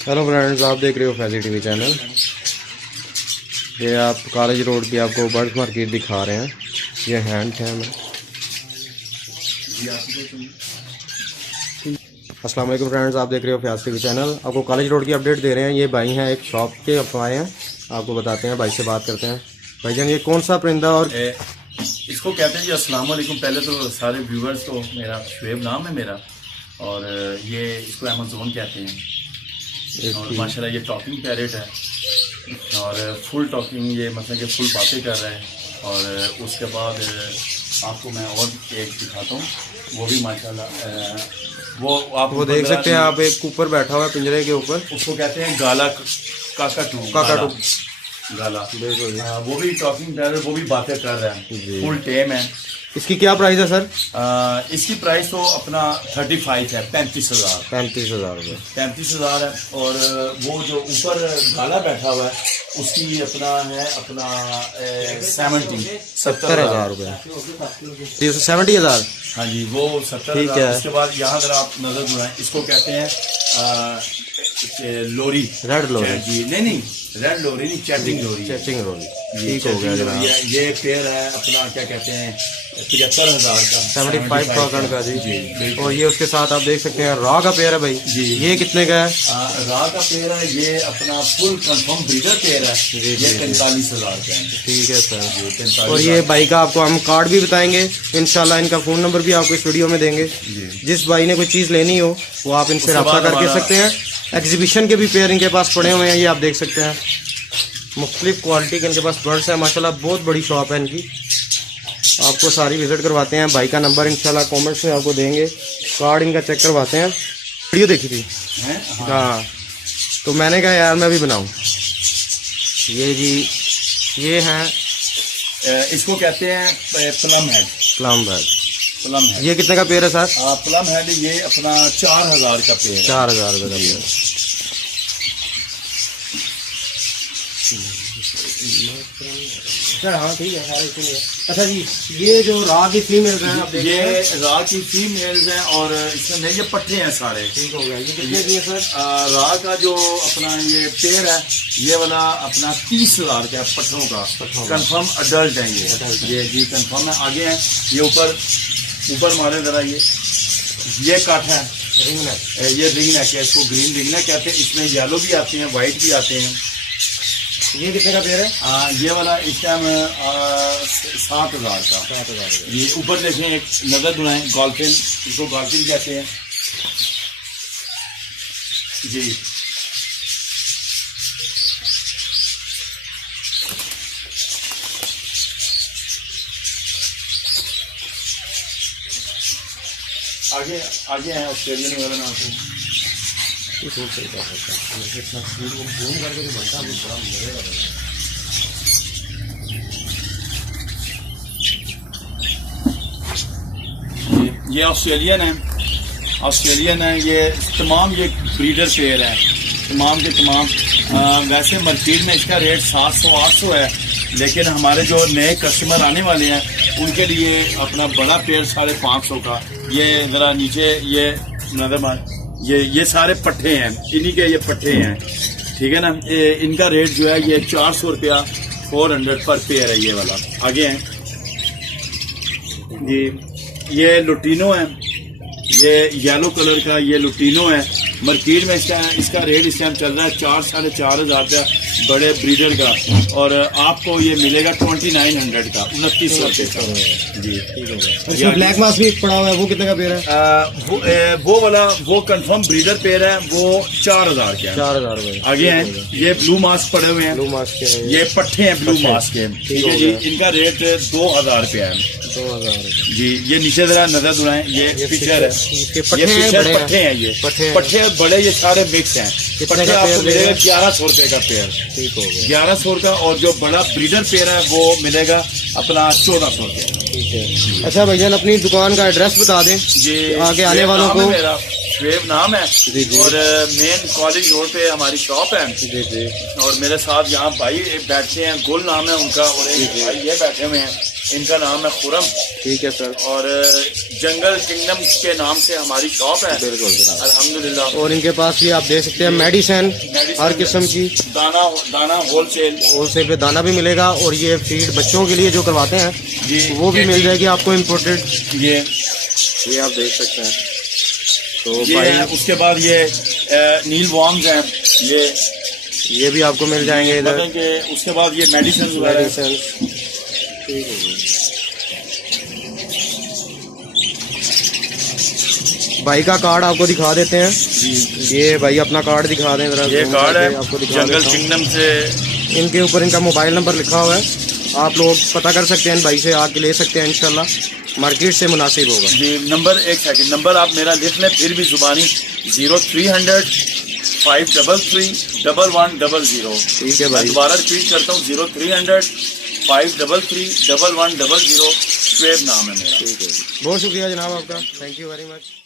Hello friends, आप देख रहे हो फैजी टीवी चैनल। ये आप कॉलेज रोड की आपको बर्ड्स मार्केट दिखा रहे हैं। ये हैंड कैम है। अस्सलाम वालेकुम फ्रेंड्स, आप देख रहे हो फैजी टीवी चैनल। आपको कॉलेज रोड की अपडेट दे रहे हैं। ये भाई हैं, एक शॉप के आए हैं, आपको बताते हैं। भाई से बात करते हैं। भाईजान, ये कौन सा परिंदा और इसको कहते हैं जी अस्सलाम वालेकुम। पहले तो सारे व्यूवर्स को मेरा शुएब नाम है मेरा, और ये इसको अमेज़न कहते हैं। और माशाल्लाह ये टॉकिंग पैरेट है और फुल टॉकिंग, ये मतलब कि फुल बातें कर रहा है। और उसके बाद आपको मैं और एक दिखाता हूँ, वो भी माशाल्लाह वो आप वो देख सकते हैं। आप एक ऊपर बैठा हुआ है पिंजरे के ऊपर, उसको कहते हैं गाला काकाटू गाला। वो भी टॉकिंग पैरेट, वो भी बातें कर रहा है, फुल टेम है। इसकी क्या प्राइस है सर? इसकी प्राइस तो अपना 35 है, 35,000 रुपये। 35,000 है। और वो जो ऊपर गाला बैठा हुआ है उसकी अपना है अपना 70,000 रुपये। 70,000। हाँ जी, वो 70,000। उसके बाद यहाँ अगर आप नजर दुराएं, इसको कहते हैं लोरी, रेड लोरी जी। नहीं, रेड लोरी नहीं, चैटिंग लोरी। ठीक हो गया जनाब। ये पेड़ है अपना, क्या कहते हैं, 73,000 का, 75,000 का जी। और ये उसके साथ आप देख सकते हैं रॉ का पेड़ है भाई जी। ये कितने का है? रॉ का पेड़ है, ये अपना फुल कंफर्म ब्रीडर पेड़ है। ये 45,000 का है। ठीक है सर। और ये भाई का आपको हम कार्ड भी बताएंगे इंशाल्लाह। इनका फ़ोन नंबर भी आपको इस वीडियो में देंगे। जिस भाई ने कोई चीज़ लेनी हो वो आप इनसे रब्ता करके सकते हैं। एग्जीबिशन के भी पेड़ इनके पास पड़े हुए हैं, ये आप देख सकते हैं। मुख्तलिफ क्वालिटी के इनके पास बर्ड्स हैं माशाल्लाह। बहुत बड़ी शॉप है इनकी, आपको सारी विजिट करवाते हैं। भाई का नंबर इंशाल्लाह कमेंट्स में आपको देंगे। कार्ड इनका चेक करवाते हैं। वीडियो देखी थी हाँ, तो मैंने कहा यार मैं भी बनाऊं। ये जी, ये हैं, इसको कहते हैं प्लम हेड। ये कितने का पेड़ है सर? प्लम हेड ये अपना 4,000 का पेड़ है। 4,000 रुपये का पेड़। हाँ ठीक है सारे। अच्छा जी, ये जो राह की फीमेल्स हैं आप ये राह की फीमेल्स हैं और इसमें ये पट्टे हैं सारे। ठीक हो गया। ये कितने की है सर? राह का जो अपना ये पेड़ है, ये वाला अपना 30,000 का पट्टों का। कंफर्म अडल्ट है ये जी, कंफर्म है। आगे हैं ये ऊपर मारे जरा। ये काठ है, रिंग नेक। ये रिंग नेक है, इसको ग्रीन रिंग नेक कहते हैं। इसमें येलो भी आते हैं, व्हाइट भी आते हैं। ये कितने का पेड़ है? ये वाला इस टाइम 7,000 का। 7,000। ये ऊपर देखें, एक नजर दुराएं, गॉल्फिन, इसको गॉल्फिन कहते हैं जी। आगे है ऑस्ट्रेलियन वाला नाम से। ये ऑस्ट्रेलियन है। ये तमाम ये ब्रीडर पेयर है, तमाम के तमाम। वैसे मार्केट में इसका रेट 700-800 है, लेकिन हमारे जो नए कस्टमर आने वाले हैं उनके लिए अपना बड़ा पेड़ 550 का। ये जरा नीचे ये नजर मार, ये सारे पट्टे हैं, इन्हीं के ये पट्टे हैं, ठीक है ना। इनका रेट जो है ये 400 रुपया 400 पर पेयर है ये वाला। आगे हैं ये लुटीनो है, ये येलो कलर का ये लुटीनो है। मार्केट में इसका रेट इस टाइम चल रहा है 4-4.5 हज़ार बड़े ब्रीडर का, और आपको ये मिलेगा 2900 का, 2900 रुपये का जी। अच्छा, ब्लैक मास भी पड़ा हुआ है, वो कितने का पेड़ है? वो वाला वो कंफर्म ब्रीडर पेड़ है, वो 4,000 के। 4,000 रुपये। आगे हैं ये ब्लू मास्क पड़े हुए हैं, ब्लू मास्क के, ये पट्टे हैं ब्लू मास्क के, ठीक है जी। इनका रेट 2,000 रुपया है। 2,000 जी। ये नीचे जरा नजर दुराएं, ये पिक्चर है, ये पट्टे हैं, ये पट्टे बड़े, ये सारे मिक्स हैं। पट्टे आपको मिलेगा 1,100 रुपये का पेड़। ठीक हो गया, 1,100 का। और जो बड़ा ब्रीडर पेड़ है वो मिलेगा अपना 1,400 रुपये। ठीक है। अच्छा भैया, अपनी दुकान का एड्रेस बता दें जी, आगे आने वालों को। शुएब नाम है। जी जी। और मेन कॉलेज रोड पे हमारी शॉप है। जी जी। और मेरे साथ यहाँ भाई बैठते हैं, गुल नाम है उनका, और एक भाई ये बैठे हुए हैं, इनका नाम है खुरम। ठीक है सर। और जंगल किंगडम के नाम से हमारी शॉप है। बिल्कुल अल्हम्दुलिल्लाह। और इनके पास ये आप देख सकते हैं मेडिसिन हर किस्म की, दाना होलसेल पे दाना भी मिलेगा। और ये फीड बच्चों के लिए जो करवाते हैं जी, वो भी मिल जाएगी आपको इम्पोर्टेड। ये आप देख सकते हैं। तो ये भाई है। उसके बाद ये नील वॉर्म्स हैं, ये भी आपको मिल जाएंगे इधर। मतलब कि उसके बाद ये मेडिसिन वगैरह। भाई का कार्ड आपको दिखा देते हैं। ये भाई अपना कार्ड दिखा दें जरा। ये कार्ड है आपको जंगल किंगडम से। इनके ऊपर इनका मोबाइल नंबर लिखा हुआ है, आप लोग पता कर सकते हैं, भाई से आके ले सकते हैं, इंशाल्लाह मार्केट से मुनासिब होगा। जी नंबर, एक सेकंड, नंबर आप मेरा लिख लें फिर भी जुबानी, 0300 533 1100। ठीक है भाई। दोबारा रिपीट करता हूँ, 0300 533 1100। शुएब नाम है मेरा। ठीक है, बहुत शुक्रिया जनाब आपका, थैंक यू वेरी मच।